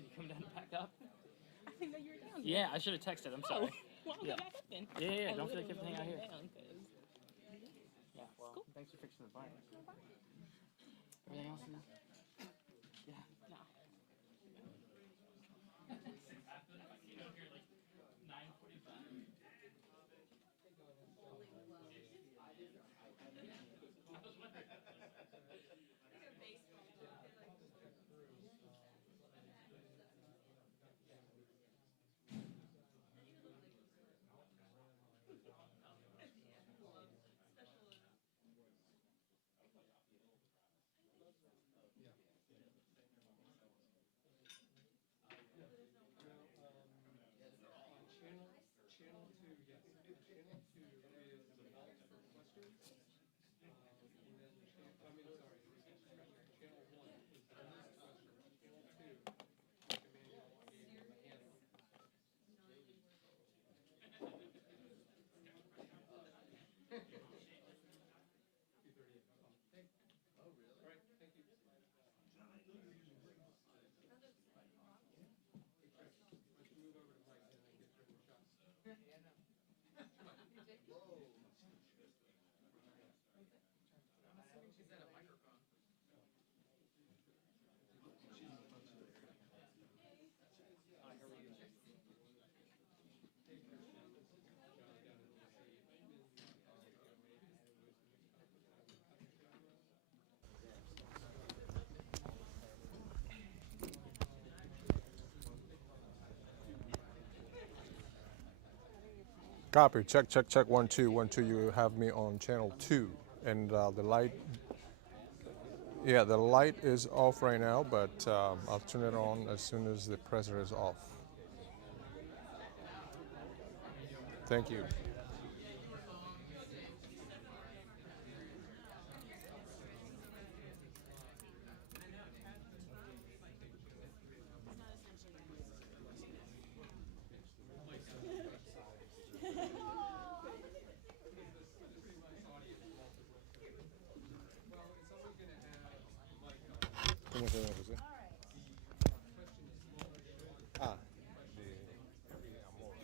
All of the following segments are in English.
Should you come down to pack up? I didn't know you were down. Yeah, I should have texted. I'm sorry. Well, I'll Yeah. go back up then. Yeah. Don't forget to hang out here. Yeah. Well, cool. thanks for fixing the fire. No problem. Everything else in there? Yeah. No. Copy. Check, check, check. 1 2 1 2. You have me on channel 2, and the light. Yeah, the light is off right now, but I'll turn it on as soon as the pressure is off. Thank you. ¿Cómo se llama, José? Ah, de amor.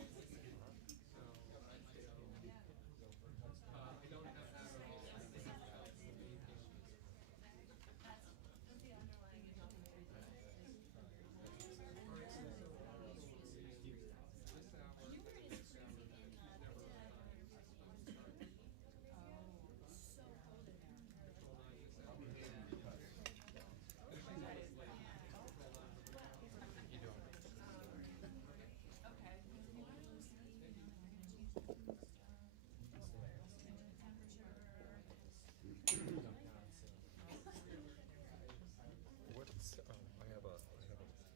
What's I have a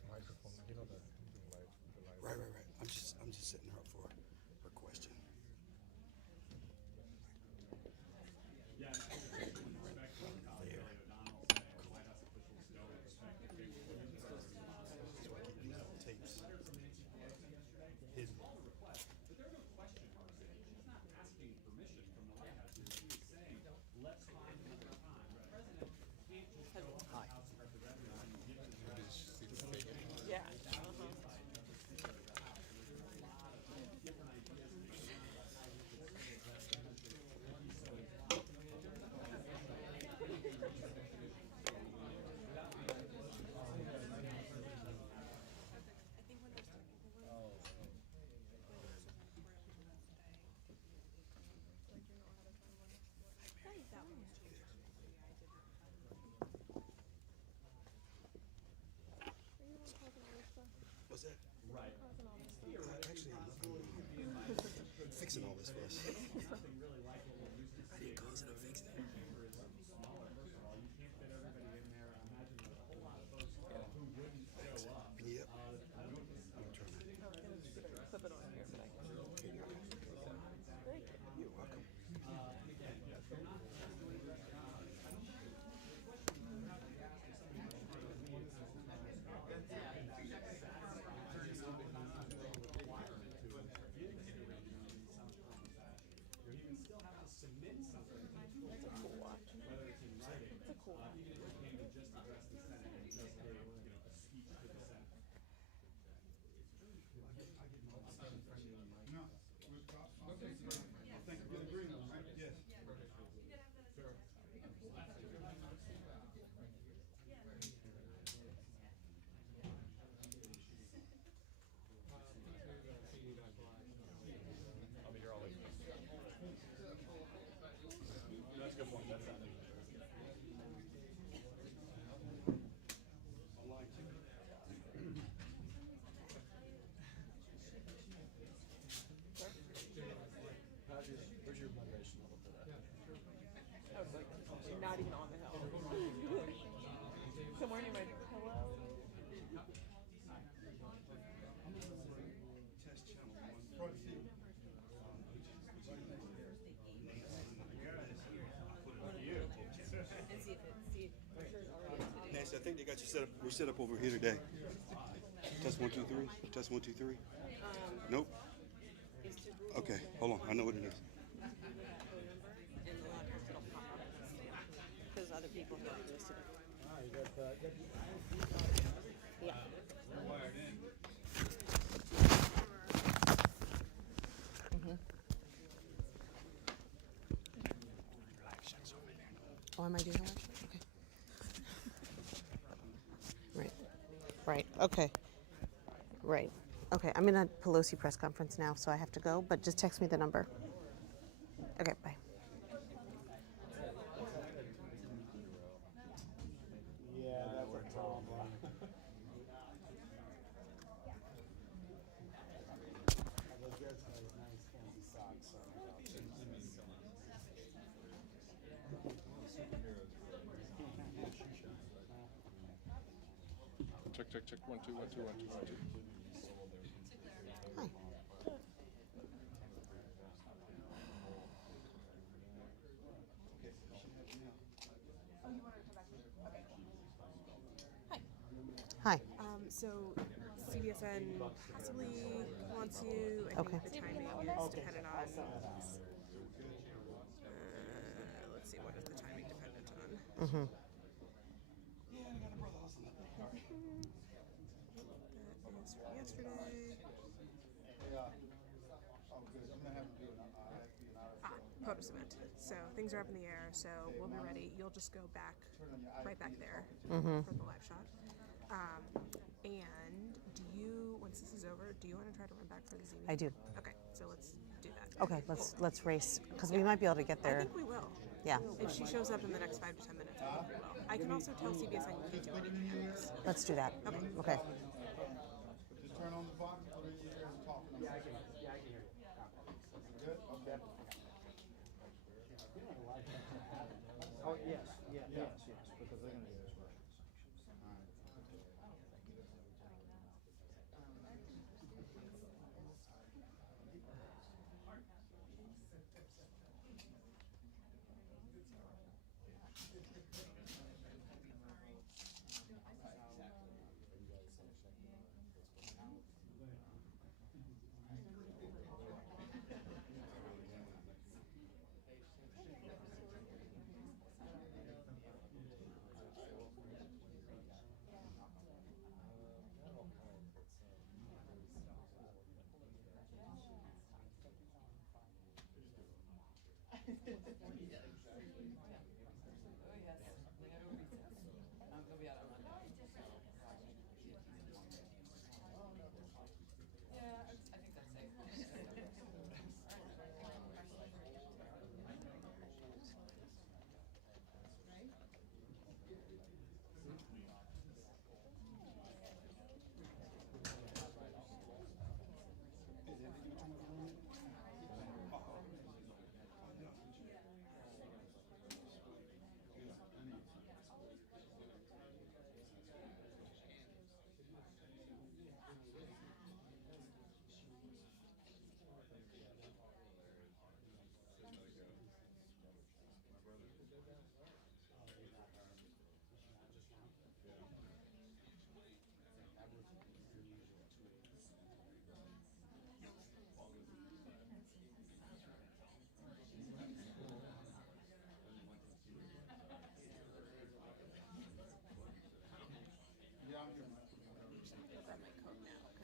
microphone. You know the live. Right. I'm just setting her up for her question. Tapes. Hidden. Hi. Yeah. What's that? Right. Actually, I'm fixing all this for us. I didn't cause it, I'm fixing it. Yep. I'm trying to. Clip it on here, but I can. You're welcome. wearing my pillow. Test channel one. Front view. Nancy, I think they got you set up. We're set up over here today. Test 1 2 3. Test 1 2 3. Nope. Okay, hold on. I know what it is. Because other people have listed it. Yeah. Oh, am I doing a live shot? Okay. Right. Okay. Right. Okay. I'm in a Pelosi press conference now, so I have to go. But just text me the number. Okay. Bye. Yeah, that's a tall one. Those guys have nice fancy socks. Check. 1 2 1 2 1 2 1 2. Hi. Hi. So CBSN possibly wants you. I Okay. think the timing is dependent on. Let's see, what is the timing dependent on? Mm-hmm. That is from yesterday. POTUS event. So things are up in the air. So we'll be ready. You'll just go back, right back there for the live shot. And do you, once this is over, do you want to try to run back for the Zini? I do. Okay, so let's do that. Okay. Let's race because we might be able to get I there. think we will. Yeah. If she shows up in the next 5 to 10 minutes, I think we will. I can also tell CBSN you can't do anything on this. Let's do that. Okay. Okay. Just turn on the volume. Put it in your ears and talk. Yeah, I can hear you. Good? Okay. Oh, yes, yes, because they're going to do this first.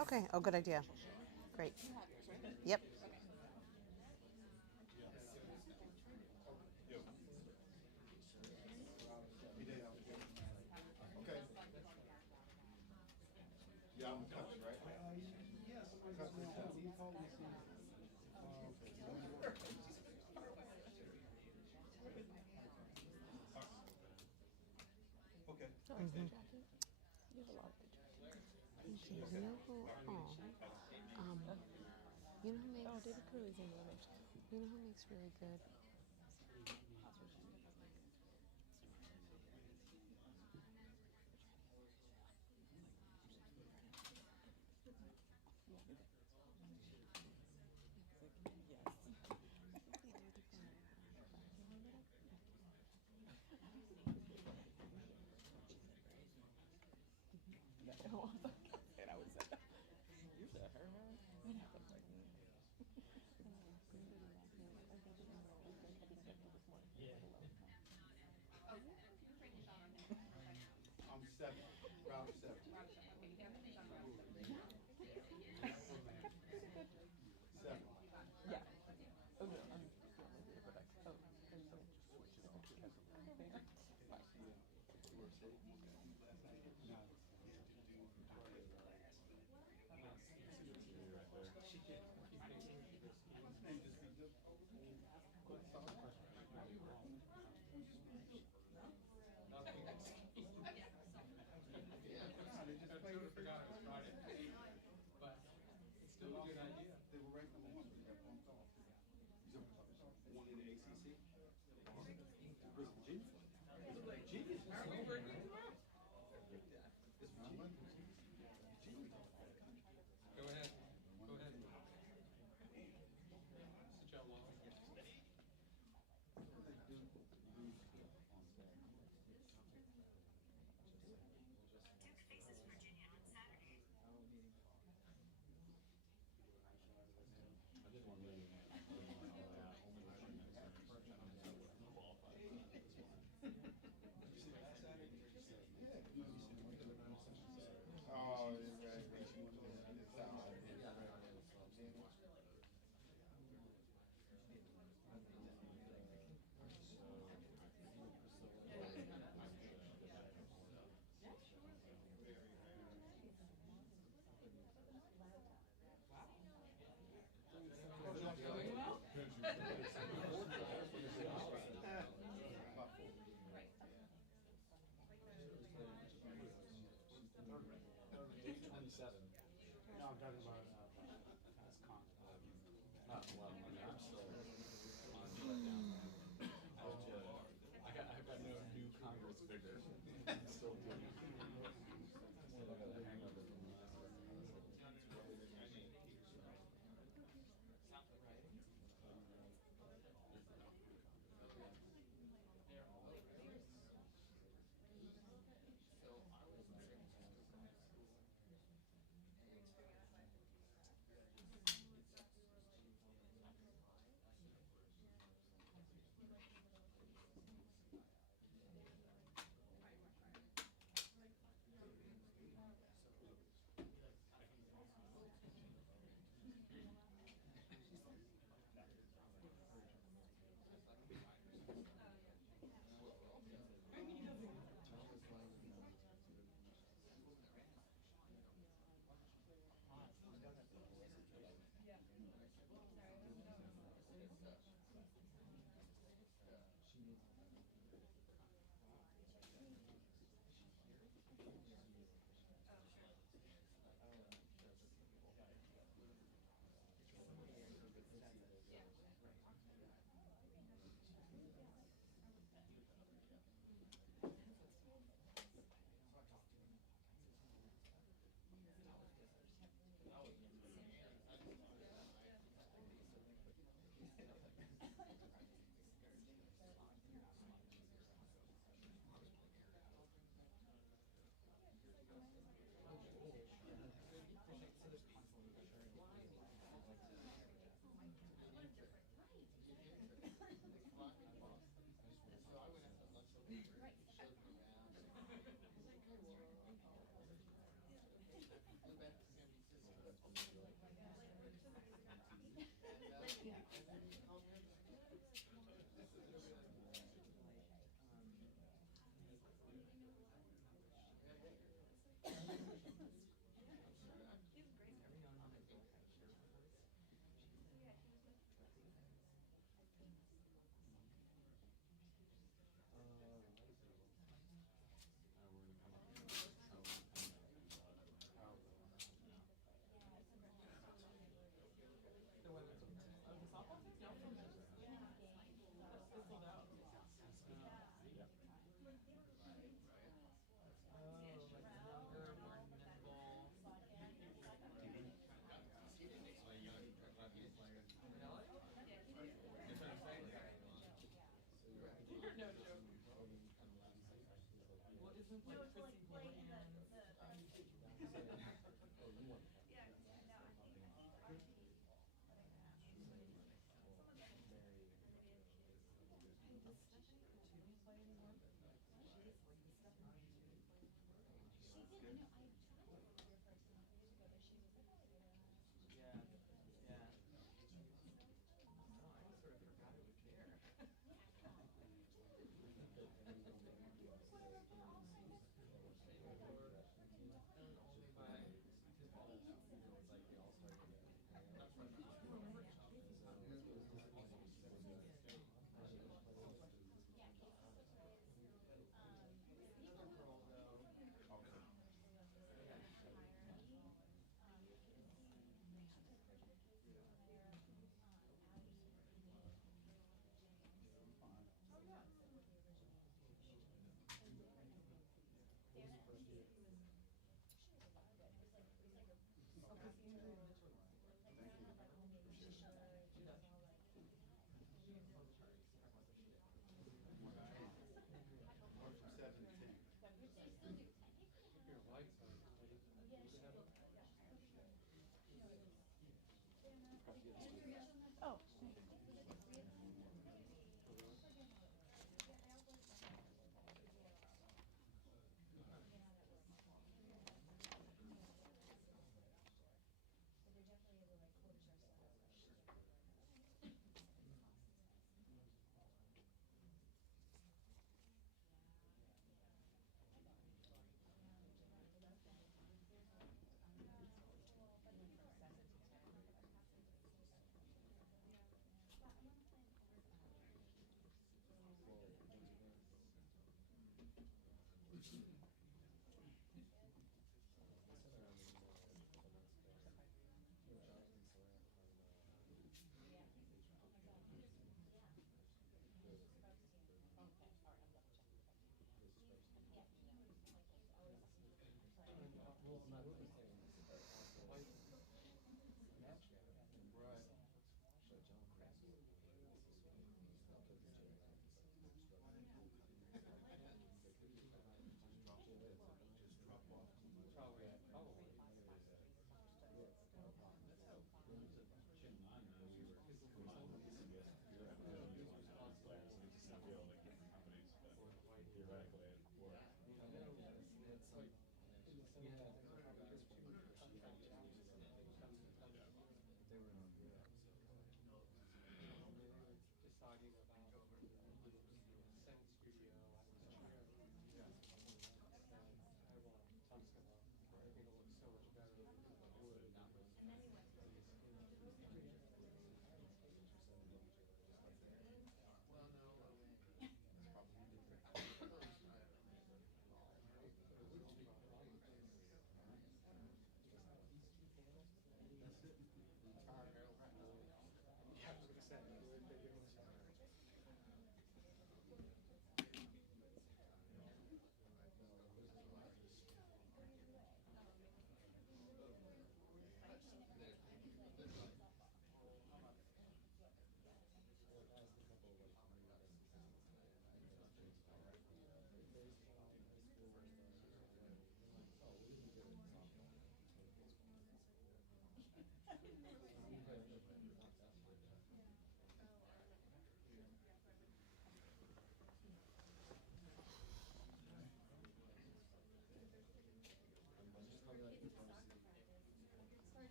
Okay. Oh, good idea. Great. Yep. Okay. Yeah, I'm cut, right? Okay. You have a lot of good jackets. Thank you. You know who? You know who makes? Oh, David Curley's in the image. You know who makes really good? And I would say, you said her, man? I was like, I'm 7, round 7. Seven. yeah. Oh, no, I'm but I, oh, and so just switch it off. Bye. They were ranked number 1, but they got bumped off. So, one in the ACC? Where's Virginia? Virginia. Go ahead. Go ahead. Sit y'all long. Oh, yeah, right. No, I'm talking about past con. Not well, I mean, I'm still on shutdown. I've got no new Congress vigor. I'm still doing it. Still got a hangover from last year. Oh.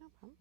No problem.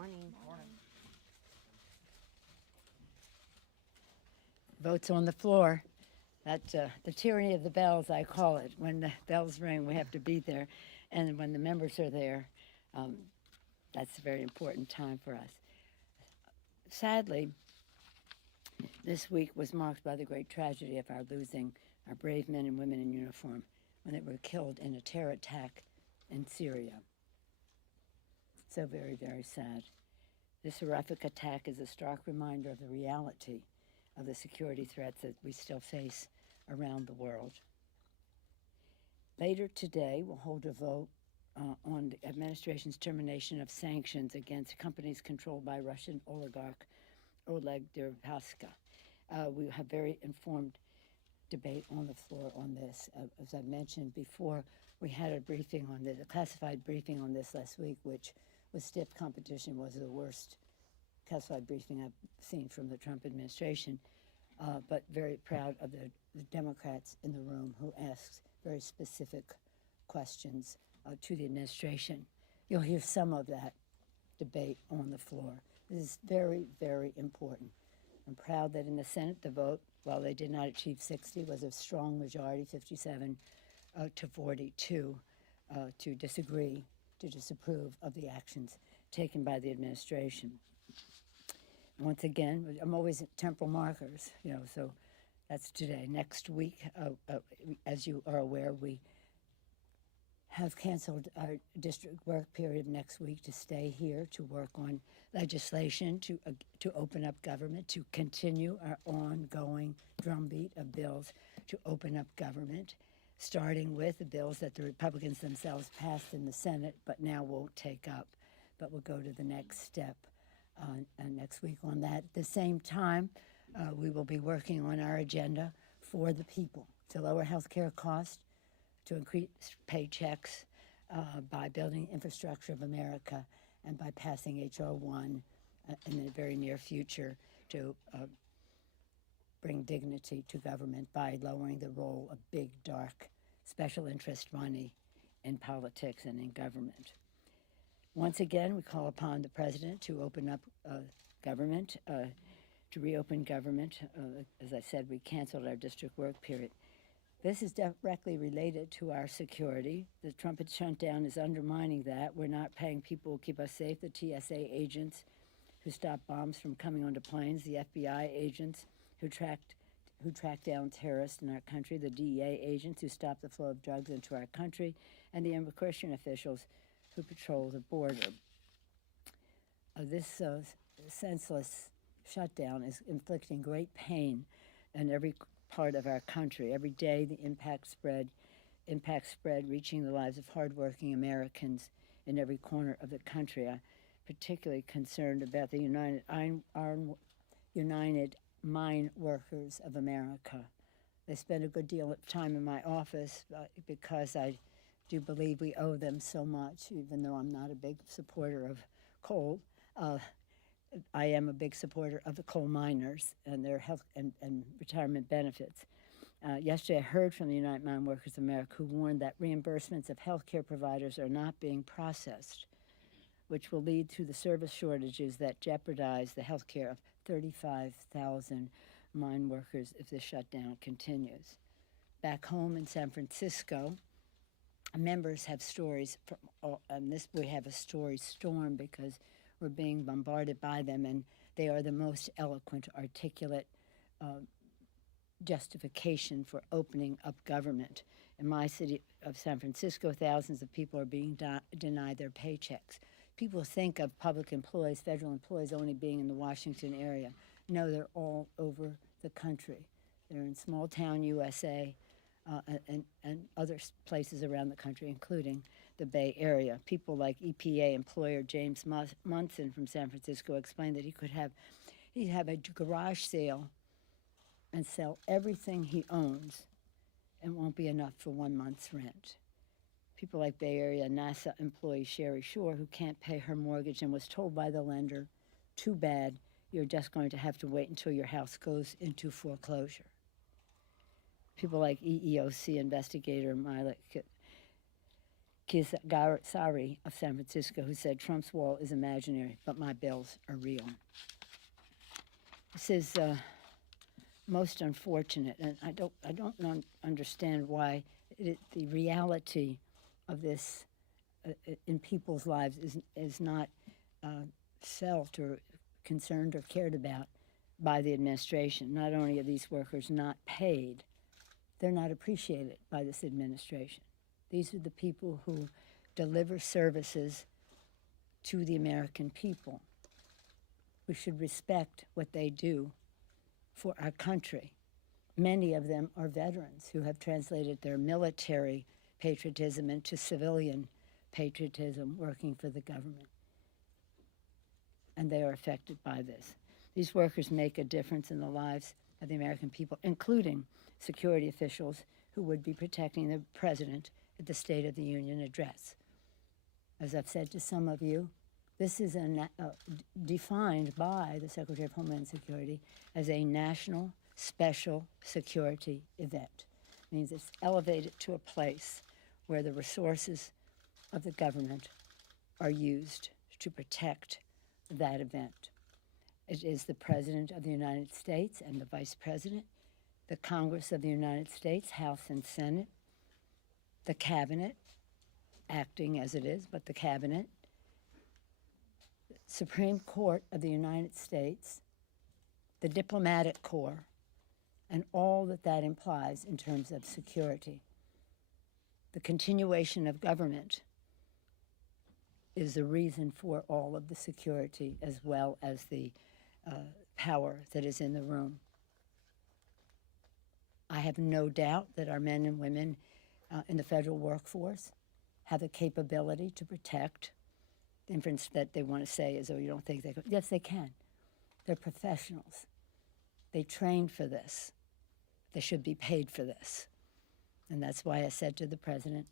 Morning. Votes on the floor. That's the tyranny of the bells, I call it. When the bells ring, we have to be there. And when the members are there, that's a very important time for us. Sadly, this week was marked by the great tragedy of our losing our brave men and women in uniform when they were killed in a terror attack in Syria. So very, very sad. This horrific attack is a stark reminder of the reality of the security threats that we still face around the world. Later today, we'll hold a vote on the administration's termination of sanctions against companies controlled by Russian oligarch Oleg Deripaska. We have very informed debate on the floor on this. As I mentioned before, we had a briefing on this, a classified briefing on this last week, which with stiff competition was the worst classified briefing I've seen from the Trump administration, but very proud of the Democrats in the room who asked very specific questions to the administration. You'll hear some of that debate on the floor. This is very, very important. I'm proud that in the Senate, the vote, while they did not achieve 60, was a strong majority, 57 to 42, to disagree, to disapprove of the actions taken by the administration. Once again, I'm always at temporal markers, so that's today. Next week, as you are aware, we have canceled our district work period next week to stay here to work on legislation to open up government, to continue our ongoing drumbeat of bills to open up government, starting with the bills that the Republicans themselves passed in the Senate but now won't take up, but we'll go to the next step next week on that. At the same time, we will be working on our agenda for the people to lower health care costs, to increase paychecks by building infrastructure of America and by passing H.R. 1 in the very near future to bring dignity to government by lowering the role of big, dark, special interest money in politics and in government. Once again, we call upon the president to open up government, to reopen government. As I said, we canceled our district work period. This is directly related to our security. The Trump shutdown is undermining that. We're not paying people who keep us safe, the TSA agents who stop bombs from coming onto planes, the FBI agents who track down terrorists in our country, the DEA agents who stop the flow of drugs into our country, and the immigration officials who patrol the border. This senseless shutdown is inflicting great pain in every part of our country. Every day, the impact spread, reaching the lives of hardworking Americans in every corner of the country. I'm particularly concerned about the United Mine Workers of America. They spend a good deal of time in my office because I do believe we owe them so much, even though I'm not a big supporter of coal. I am a big supporter of the coal miners and their health and retirement benefits. Yesterday, I heard from the United Mine Workers of America who warned that reimbursements of health care providers are not being processed, which will lead to the service shortages that jeopardize the health care of 35,000 mine workers if the shutdown continues. Back home in San Francisco, members have stories, and we have a story storm because we're being bombarded by them, and they are the most eloquent, articulate justification for opening up government. In my city of San Francisco, thousands of people are being denied their paychecks. People think of public employees, federal employees, only being in the Washington area. No, they're all over the country. They're in small town USA and other places around the country, including the Bay Area. People like EPA employer James Munson from San Francisco explained that he'd have a garage sale and sell everything he owns and won't be enough for 1 month's rent. People like Bay Area NASA employee Sherry Shore, who can't pay her mortgage and was told by the lender, too bad, you're just going to have to wait until your house goes into foreclosure. People like EEOC investigator Mila Kizgari of San Francisco, who said, Trump's wall is imaginary, but my bills are real. This is most unfortunate, and I don't understand why the reality of this in people's lives is not felt or concerned or cared about by the administration. Not only are these workers not paid, they're not appreciated by this administration. These are the people who deliver services to the American people. We should respect what they do for our country. Many of them are veterans who have translated their military patriotism into civilian patriotism working for the government. And they are affected by this. These workers make a difference in the lives of the American people, including security officials who would be protecting the president at the State of the Union address. As I've said to some of you, this is defined by the Secretary of Homeland Security as a national special security event. It means it's elevated to a place where the resources of the government are used to protect that event. It is the President of the United States and the Vice President, the Congress of the United States, House and Senate, the Cabinet, acting as it is, but the Cabinet, Supreme Court of the United States, the Diplomatic Corps, and all that that implies in terms of security. The continuation of government is the reason for all of the security as well as the power that is in the room. I have no doubt that our men and women in the federal workforce have the capability to protect. The inference that they want to say is, oh, you don't think they could? Yes, they can. They're professionals. They trained for this. They should be paid for this. And that's why I said to the president,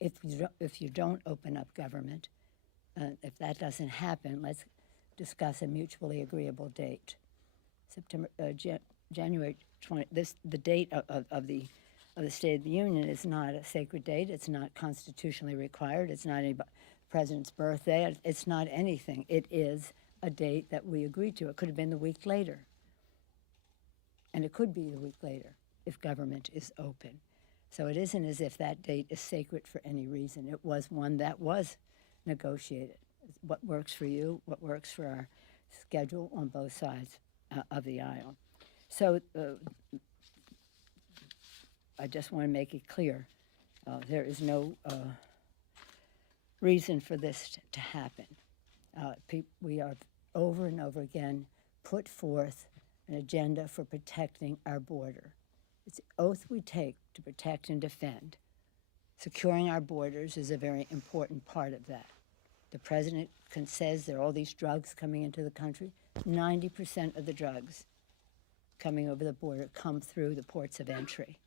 if you don't open up government, if that doesn't happen, let's discuss a mutually agreeable date. January 20. The date of the State of the Union is not a sacred date. It's not constitutionally required. It's not any president's birthday. It's not anything. It is a date that we agreed to. It could have been the week later. And it could be the week later if government is open. So it isn't as if that date is sacred for any reason. It was one that was negotiated. What works for you, what works for our schedule on both sides of the aisle. So I just want to make it clear, there is no reason for this to happen. We are over and over again put forth an agenda for protecting our border. It's the oath we take to protect and defend. Securing our borders is a very important part of that. The president says there are all these drugs coming into the country. 90% of the drugs coming over the border come through the ports of entry.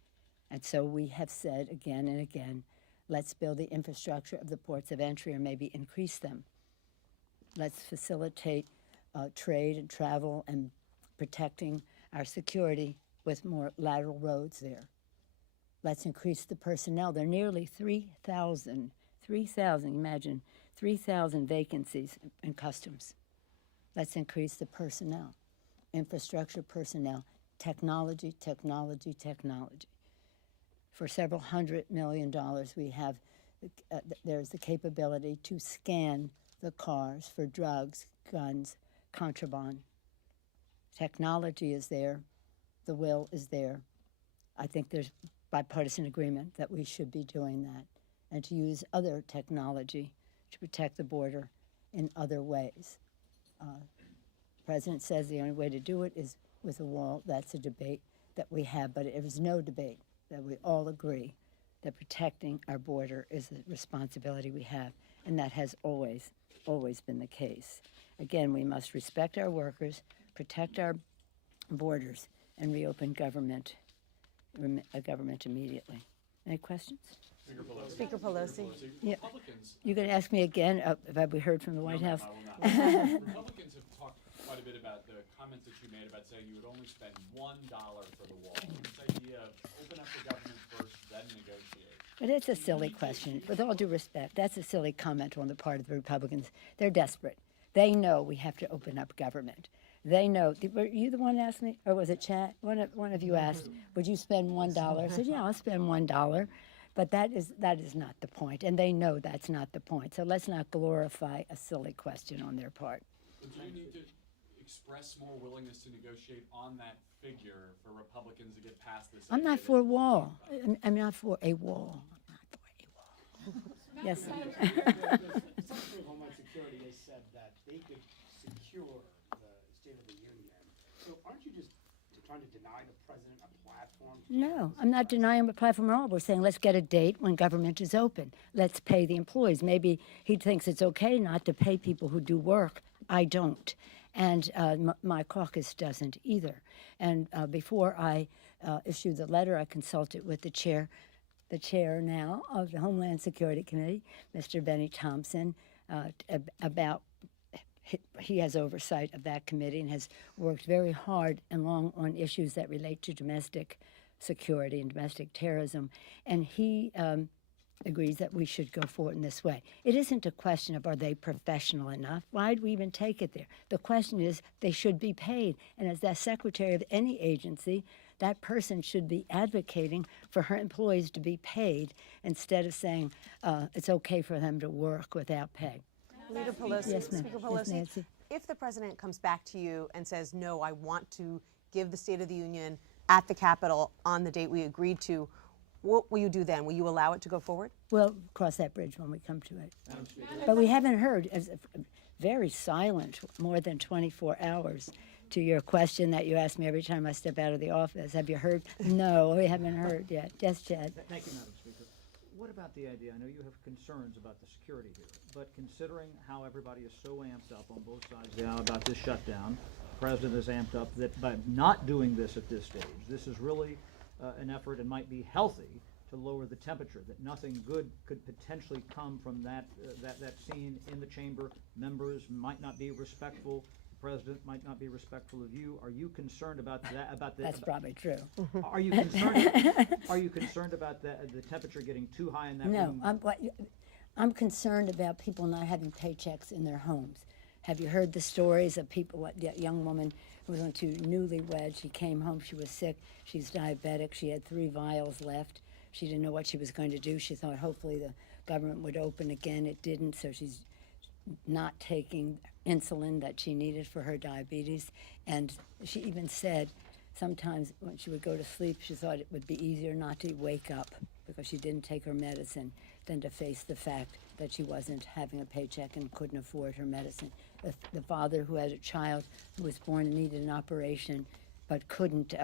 And so we have said again and again, let's build the infrastructure of the ports of entry or maybe increase them. Let's facilitate trade and travel and protecting our security with more lateral roads there. Let's increase the personnel. There are nearly 3,000, imagine, 3,000 vacancies in customs. Let's increase the personnel, infrastructure personnel, technology. For several $100 million, we have, there's the capability to scan the cars for drugs, guns, contraband. Technology is there. The will is there. I think there's bipartisan agreement that we should be doing that and to use other technology to protect the border in other ways. The president says the only way to do it is with a wall. That's a debate that we have, but there is no debate that we all agree that protecting our border is a responsibility we have, and that has always been the case. Again, we must respect our workers, protect our borders, and reopen government immediately. Any questions? Speaker Pelosi. Yeah. You going to ask me again? Have we heard from the White House? I will not. Republicans have talked quite a bit about the comments that you made about saying you would only spend $1 for the wall. This idea of open up the government first, then negotiate. But it's a silly question. With all due respect, that's a silly comment on the part of the Republicans. They're desperate. They know we have to open up government. They know. Were you the one that asked me, or was it Chad? One of you asked, "Would you spend $1?" I said, "Yeah, I'll spend $1." But that is not the point, and they know that's not the point. So let's not glorify a silly question on their part. But do you need to express more willingness to negotiate on that figure for Republicans to get past this? I'm not for a wall. I'm not for a wall. I'm not for a wall. Yes. Secretary of Homeland Security has said that they could secure the State of the Union. So aren't you just trying to deny the president a platform? No, I'm not denying the platform at all. We're saying let's get a date when government is open. Let's pay the employees. Maybe he thinks it's okay not to pay people who do work. I don't. And my caucus doesn't either. And before I issued the letter, I consulted with the chair now of the Homeland Security Committee, Mr. Benny Thompson, about he has oversight of that committee and has worked very hard and long on issues that relate to domestic security and domestic terrorism. And he agrees that we should go forward in this way. It isn't a question of are they professional enough? Why do we even take it there? The question is they should be paid. And as the secretary of any agency, that person should be advocating for her employees to be paid instead of saying it's okay for them to work without pay. Leader Pelosi, Yes, ma'am. Speaker Yes, Pelosi, Nancy. if the president comes back to you and says, no, I want to give the State of the Union at the Capitol on the date we agreed to, what will you do then? Will you allow it to go forward? We'll cross that bridge when we come to it. But we haven't heard, very silent, more than 24 hours to your question that you ask me every time I step out of the office. Have you heard? No, we haven't heard yet. Yes, Chad. Thank you, Madam Speaker. What about the idea, I know you have concerns about the security here, but considering how everybody is so amped up on both sides now about this shutdown, the president is amped up that by not doing this at this stage, this is really an effort and might be healthy to lower the temperature, that nothing good could potentially come from that scene in the chamber. Members might not be respectful. The president might not be respectful of you. Are you concerned about that? That's probably true. Are you concerned? Are you concerned about the temperature getting too high in that No, room? I'm concerned about people not having paychecks in their homes. Have you heard the stories of people, that young woman who was on two newlyweds, she came home, she was sick, she's diabetic, she had 3 vials left. She didn't know what she was going to do. She thought hopefully the government would open again. It didn't, so she's not taking insulin that she needed for her diabetes. And she even said sometimes when she would go to sleep, she thought it would be easier not to wake up because she didn't take her medicine than to face the fact that she wasn't having a paycheck and couldn't afford her medicine. The father who had a child who was born and needed an operation but couldn't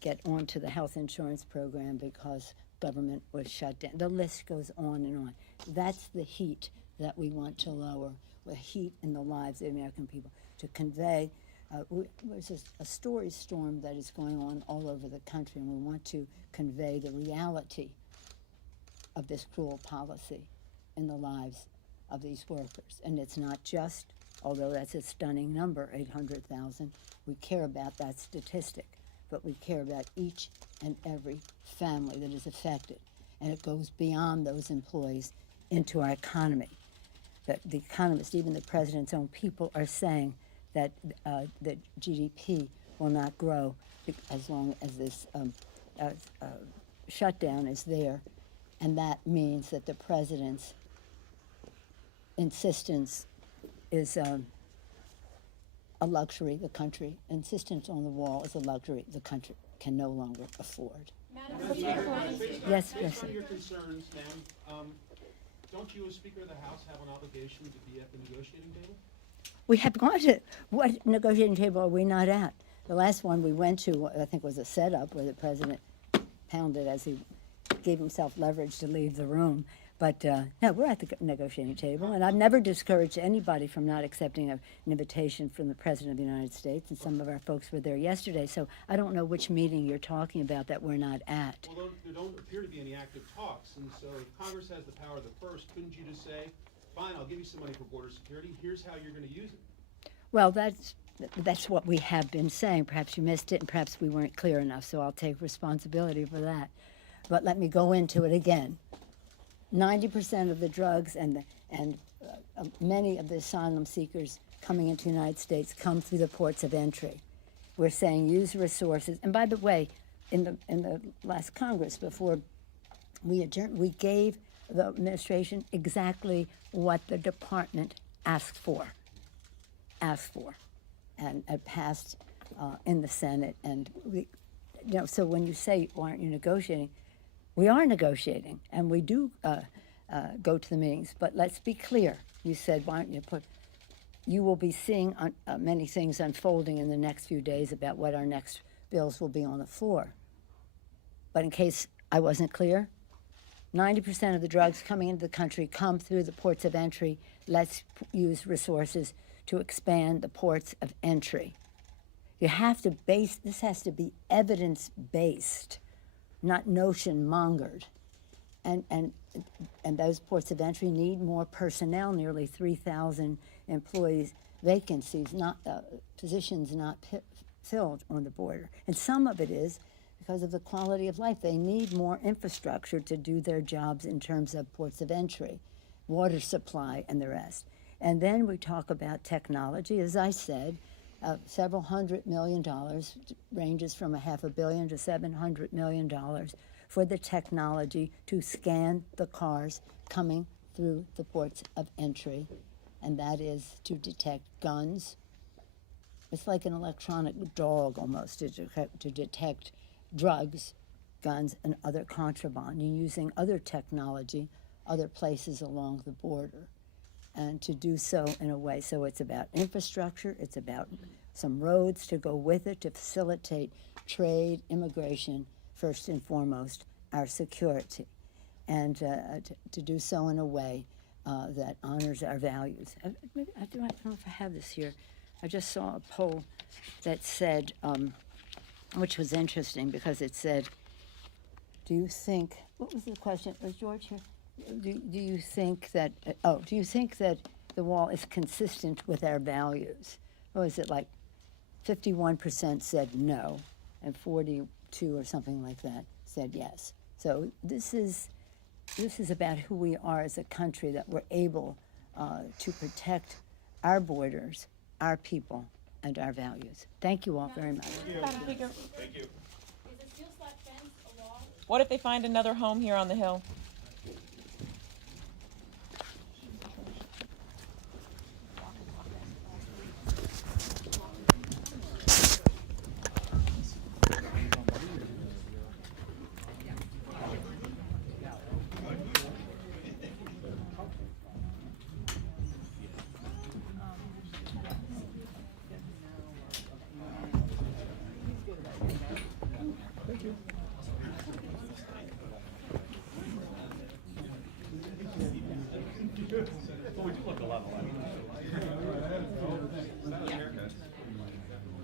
get onto the health insurance program because government was shut down. The list goes on and on. That's the heat that we want to lower, the heat in the lives of the American people, to convey. There's a story storm that is going on all over the country, and we want to convey the reality of this cruel policy in the lives of these workers. And it's not just, although that's a stunning number, 800,000, we care about that statistic, but we care about each and every family that is affected. And it goes beyond those employees into our economy. The economists, even the president's own people, are saying that that GDP will not grow as long as this shutdown is there. And that means that the president's insistence is a luxury the country, insistence on the wall is a luxury the country can no longer afford. Yes, yes, sir. Based on your concerns, ma'am, don't you as Speaker of the House have an obligation to be at the negotiating table? We have gone to, what negotiating table are we not at? The last one we went to, I think, was a setup where the president pounded as he gave himself leverage to leave the room. But no, we're at the negotiating table, and I've never discouraged anybody from not accepting an invitation from the President of the United States, and some of our folks were there yesterday, so I don't know which meeting you're talking about that we're not at. Well, there don't appear to be any active talks, and so if Congress has the power of the purse, couldn't you just say, fine, I'll give you some money for border security, here's how you're going to use it? Well, that's what we have been saying. Perhaps you missed it, and perhaps we weren't clear enough, so I'll take responsibility for that. but let me go into it again. 90% of the drugs and many of the asylum seekers coming into the United States come through the ports of entry. We're saying use resources. And by the way, in the last Congress, before we adjourned, we gave the administration exactly what the department asked for, and it passed in the Senate. And we, so when you say, why aren't you negotiating? We are negotiating, and we do go to the meetings. But let's be clear. You said, why don't you put? You will be seeing many things unfolding in the next few days about what our next bills will be on the floor. But in case I wasn't clear, 90% of the drugs coming into the country come through the ports of entry. Let's use resources to expand the ports of entry. You have to base, this has to be evidence-based, not notion-mongered. And those ports of entry need more personnel, nearly 3,000 employees, vacancies, not positions not filled on the border. And some of it is because of the quality of life. They need more infrastructure to do their jobs in terms of ports of entry, water supply, and the rest. And then we talk about technology. As I said, several $100 million, ranges from $500 million to $700 million for the technology to scan the cars coming through the ports of entry, and that is to detect guns. It's like an electronic dog almost to detect drugs, guns, and other contraband, and using other technology, other places along the border, and to do so in a way. So it's about infrastructure, it's about some roads to go with it to facilitate trade, immigration, first and foremost, our security, and to do so in a way that honors our values. I don't know if I have this here. I just saw a poll that said, which was interesting because it said, do you think, what was the question? Was George here? Do you think that, do you think that the wall is consistent with our values? Or is it like 51% said no, and 42 or something like that said yes? So this is about who we are as a country, that we're able to protect our borders, our people, and our values. Thank you all very much. Thank you. What if they find another home here on the Hill? Well, we do look a lot alike.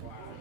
Wow.